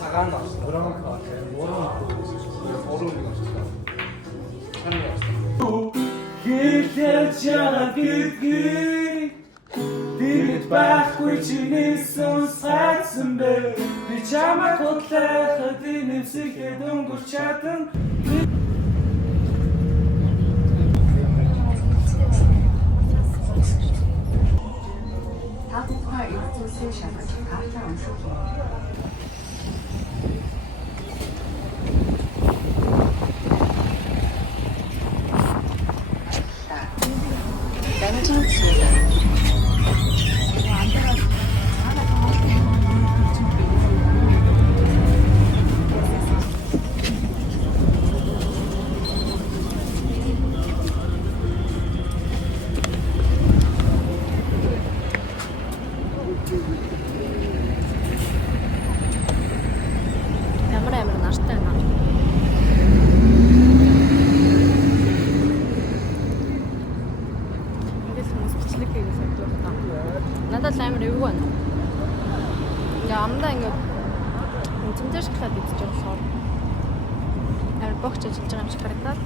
자간 맛있어. 그런 것 같아. 얼음이 맛있어. Дэргэд байхгүй чиний сон сайсан бэ би чамайг хутлахад нэмсэхэд өнгөрч чадан他不快要做些什么，请他上书。南京企业。 Ямар амар нартай байна. Ингээс хүмүүс бичлэг хийгээс авдаг та. Надад амар эвгүй байна. Ингээ амдаа ингээ үнцэнтэй шоколад идэж байгаа болохоор амар богч ажиллаж байгаа юм шиг харагдаад.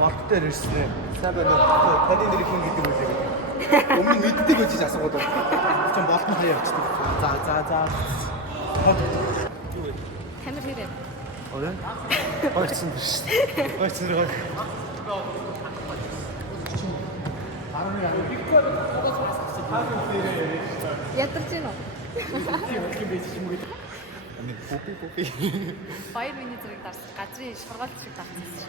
Болттой ирсэн. Сайн байна уу? Таны нэр хэн гэдэг үү гэдэг. Өмнө мэддэг гэж асуугаад байна. Чи болтон хаяа явчихдаг. За. Камер хэрэг. Орой. Ойцсон дэр шүү. Ойцсон дэр. Ядарч гинөө. Ами пупи. Баяр миний зэрэг дарс газрын шургаалт шиг татсан.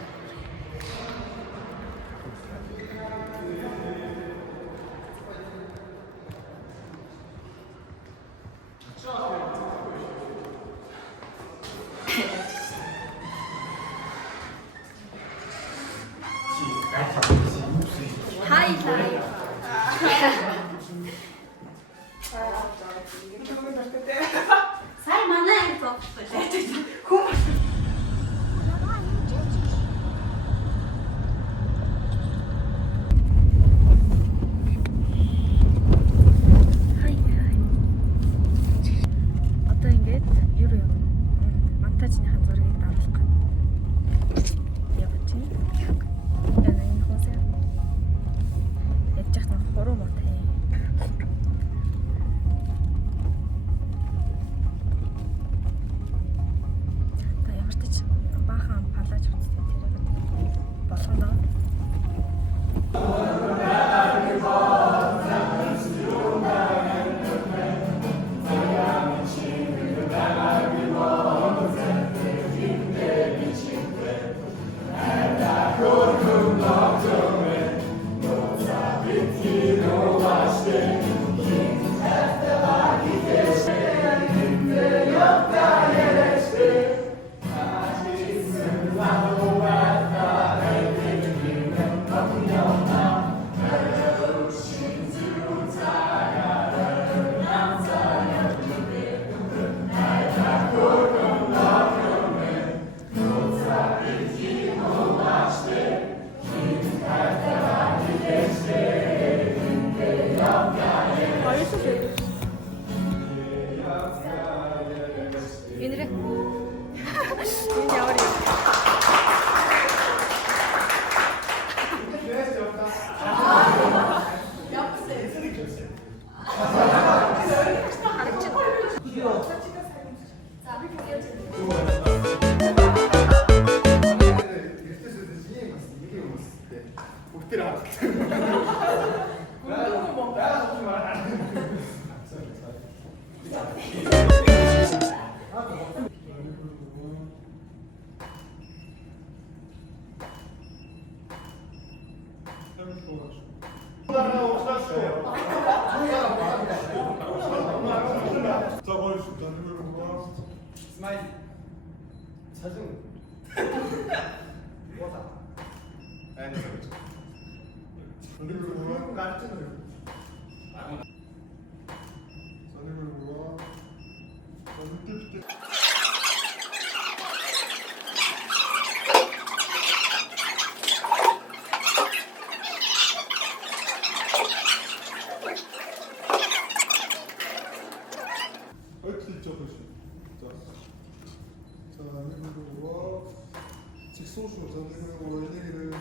Hi live. Ажныхан зургийг давуулах гэж явж байна. Энэ хөөсөө ядж яхад нэг хуруу мотой. Та ямар ч баахан палаж утсан тэрэг болгоно. Энэрэ. Энэ ямар юм? 스마일 자중 뭐다 아니 그리고 갈등을 직소수 전쟁으로 얘기를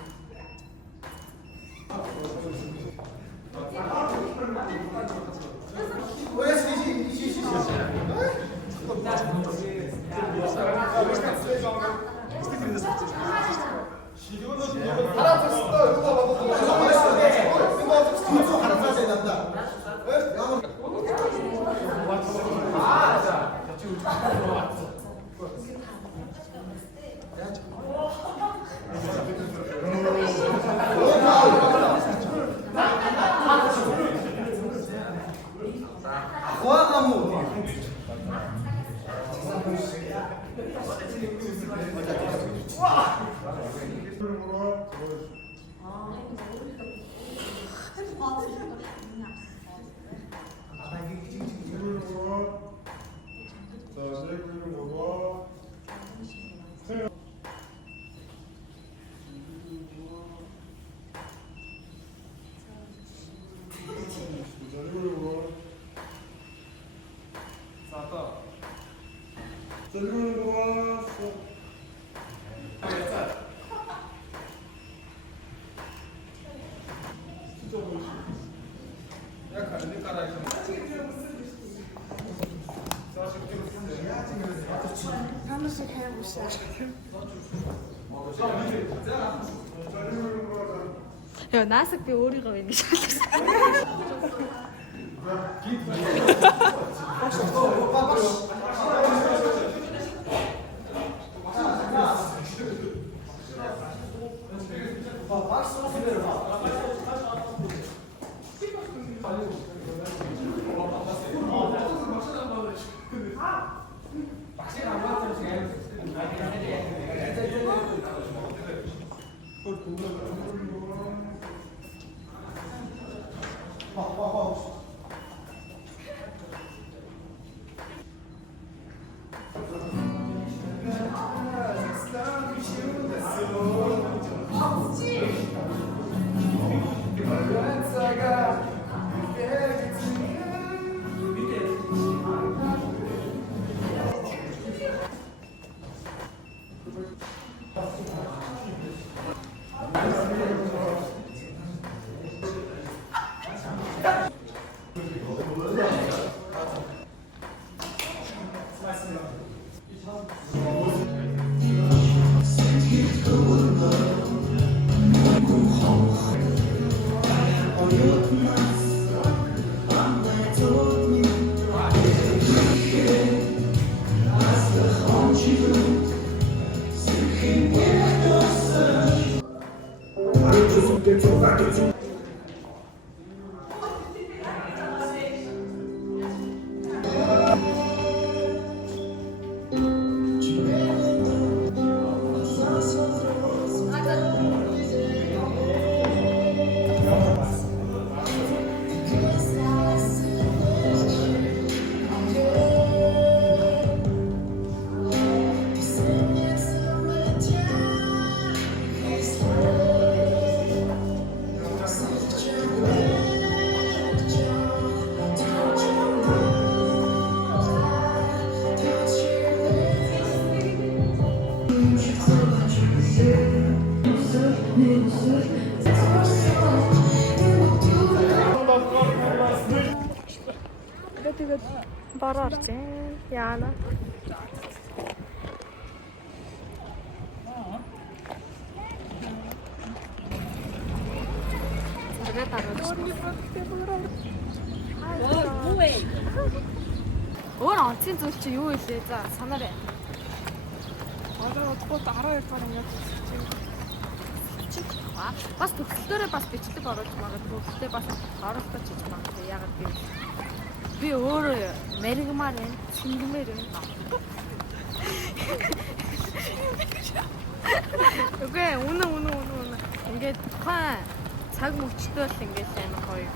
하나씩 해보세요. Яа, наасаг би өөрийгөө ингэж шалгасан. Тэгээд бороо орсон. Яана. Тэгээд өөр онцгийн зүйл чи юу илээ? За санаарай. Одоо удахгүй 12 дугаар ингээд бас төгсөлтөөрөө бас бичлэг оруулж магадгүй. Гэхдээ бас оролдож хийж магадгүй. Ягаад гэвэл би өөрөө мэрэгмаар байна, шингэмээр байна. Окей, үнэ. Ингээд тухайн цаг мөчтөө л ингээд амар гоё.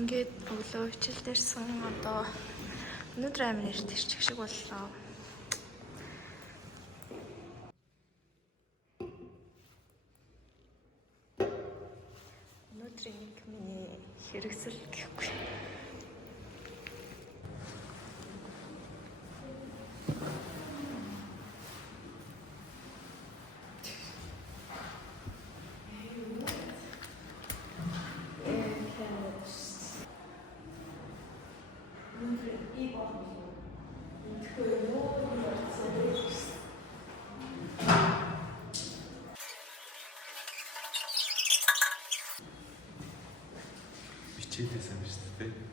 Ингээд өглөө хичээл дээрсэн одоо өнөөдөр амин нэрт ирчих шиг боллоо. Өнөөдрийн нэг миний хэрэгсэл гэхгүй. Бичээдсэн юм шүү дээ.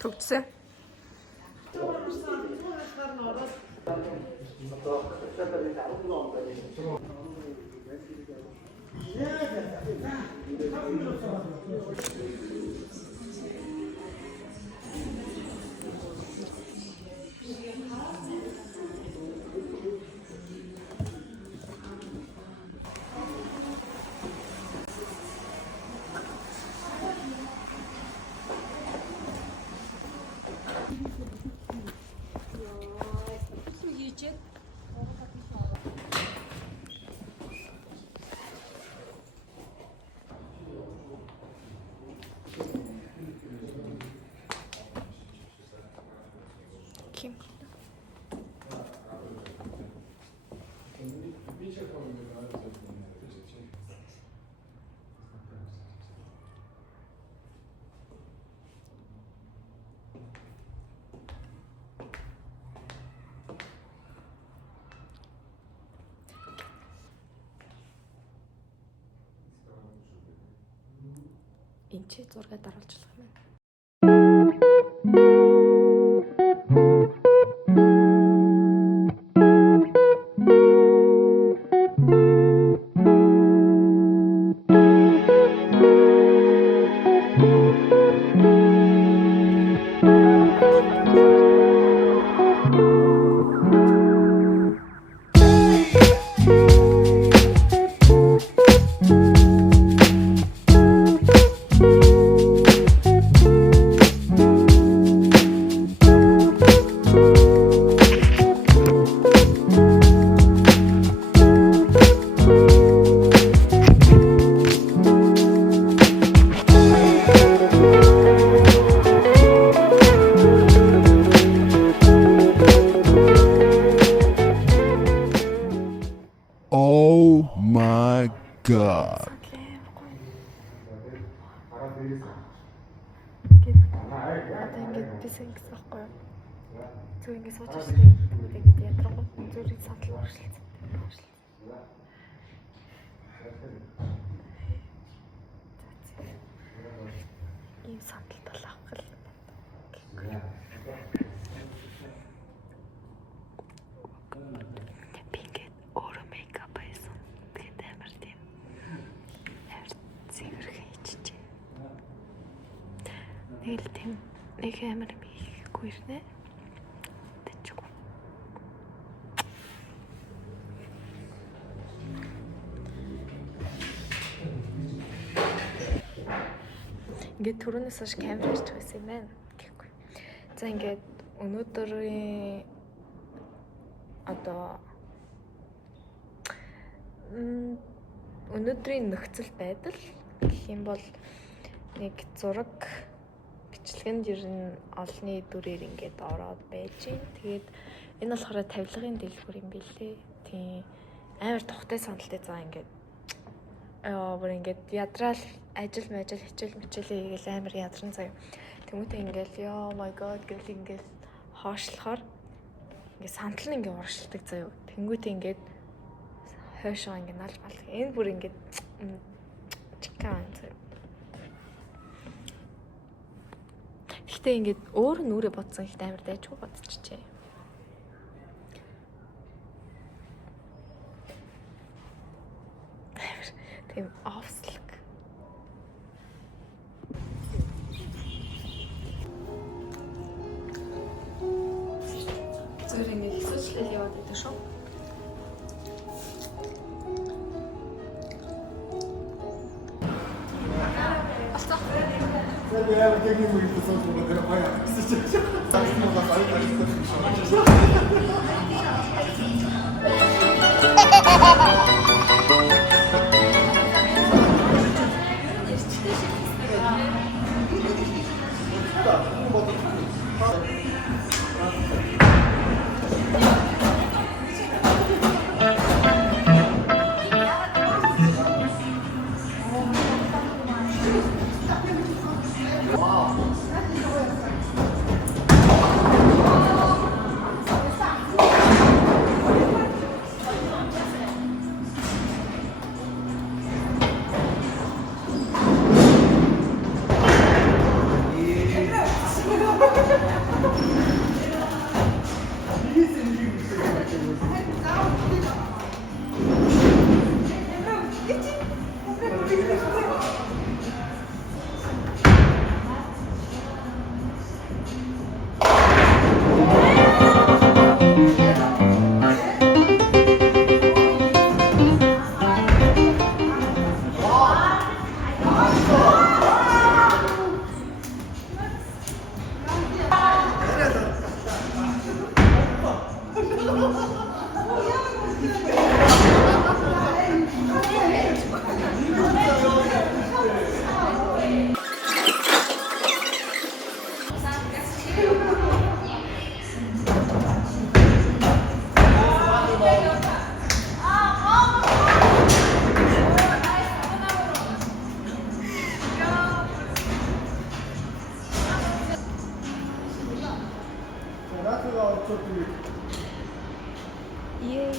Төгсөө. Kim? Энд чи зураг дараалжлах юм байна. Oh my God. Одоо ингэж бисэн гэсэн байхгүй юу? Зүг ингэ сууж ирсэн. Тэгээд ядрагууд зүрийг садлах уршилсан. Ийм сандал талаах гэл. Би ингээд өөрөө мейкап хийсэн. Тэгээд амар тийм. Амар цэвэрхэн ичжээ. Нэг л тийм нэг амар юм хийхгүй ирнэ. Тэчгүй. Ингээд түрүүнээс хойш камер хийж байсан юм байна гэхгүй. За ингээд өнөөдрийн одоо өнөөдрийн нөхцөл байдал гэх юм бол нэг зураг бичлэгэнд ер нь олонний дүрээр ингээд ороод байж гин. Тэгээд энэ болохоор тавилгын дэлгүүр юм билээ. Тийм амар тухтай саналтай заа ингээд бүр ингээд ядраал ажил хичээл хийгээл амар ядран заяа. Тэмүүтээ ингээл ёо my god гэл ингээл хоошлохоор ингээд сандал нь ингээд урагшилдаг заяа. Тэнгүүтээ ингээд хойшоо ингээд налж бал. Энэ бүр ингээд чикаан заяа. Гэхдээ ингээд өөр нүрэ бодсон ихтэй амар дайжгүй бодчихжээ. Тийм офслог. Зүгээр ингээд хэсэлэл яваад байдаг шүү. Я как не могу посмотреть, но понятно. 예.